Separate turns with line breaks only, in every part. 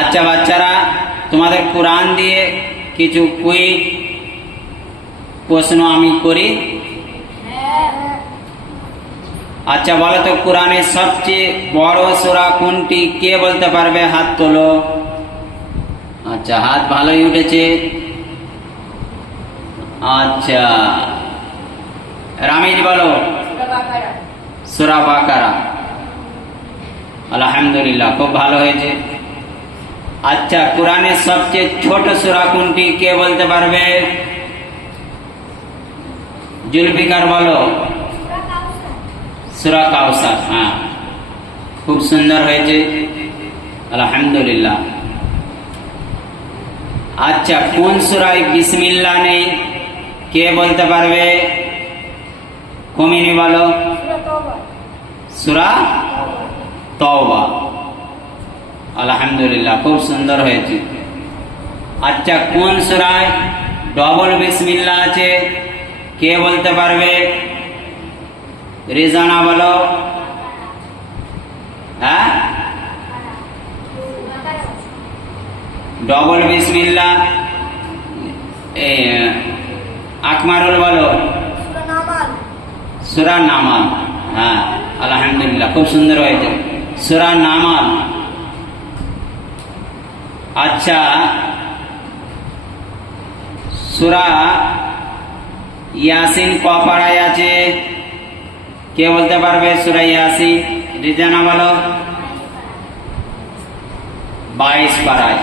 আচ্ছা বাচ্চারা, তোমাদের কোরআন দিয়ে কিছু কুইক প্রশ্ন আমি করি। আচ্ছা বলো তো কোরআনের সবচেয়ে বড় সোরা কোনটি? কে বলতে পারবে? হাত তোলো। আচ্ছা হাত ভালোই উঠেছে। আচ্ছা রামিজ বলো। সুরা বাকারা। আলহামদুলিল্লাহ, খুব ভালো হয়েছে। আচ্ছা কোরআনের সবচেয়ে ছোট সূরা কোনটি কে বলতে পারবে জুলফিকার বলো সুরা কাউসার হ্যাঁ খুব সুন্দর হয়েছে আলহামদুলিল্লাহ আচ্ছা কোন সুরায় বিসমিল্লাহ নেই কে বলতে পারবে কমিনি বলো সুরা তওবা আলহামদুলিল্লাহ, খুব সুন্দর হয়েছে। আচ্ছা কোন সুরায়? ডবল বিসমিল্লাহ আছে। কে বলতে পারবে? রিজানা বলো। হ্যাঁ? ডবল বিসমিল্লাহ। এ, আকমারুল বলো। সুরা নামাল। হ্যাঁ আলহামদুলিল্লাহ, খুব সুন্দর হয়েছে। সুরা নামাল। আচ্ছা সুরা ইয়াসিন ক পাড়ায় আছে? কে বলতে পারবে সুরা ইয়াসিন? রিজানা বলো বাইশ পাড়ায়।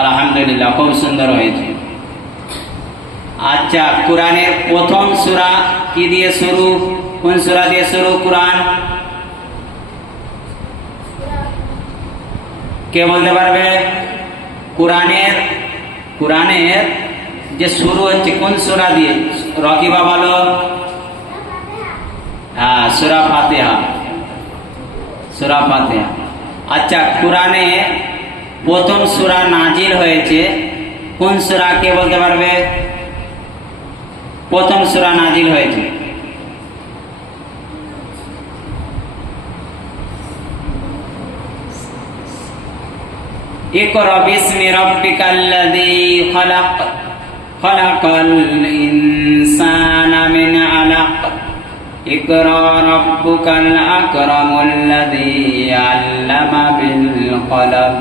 আলহামদুলিল্লাহ, খুব সুন্দর হয়েছে। আচ্ছা কোরআনের প্রথম সূরা কি দিয়ে শুরু? কোন সূরা দিয়ে শুরু কোরআন? কে বলতে পারবে? কোরআনের কোরআনের যে শুরু হচ্ছে কোন সূরা দিয়ে রকিবা বলো হ্যাঁ সূরা ফাতিহা সূরা ফাতিহা আচ্ছা কোরআনে প্রথম সূরা নাজিল হয়েছে কোন সূরা কে বলতে পারবে প্রথম সূরা নাজিল হয়েছে اقرأ باسم ربك الذي خلق خلق الإنسان من علق. اقرأ ربك الأكرم الذي علم بالقلم.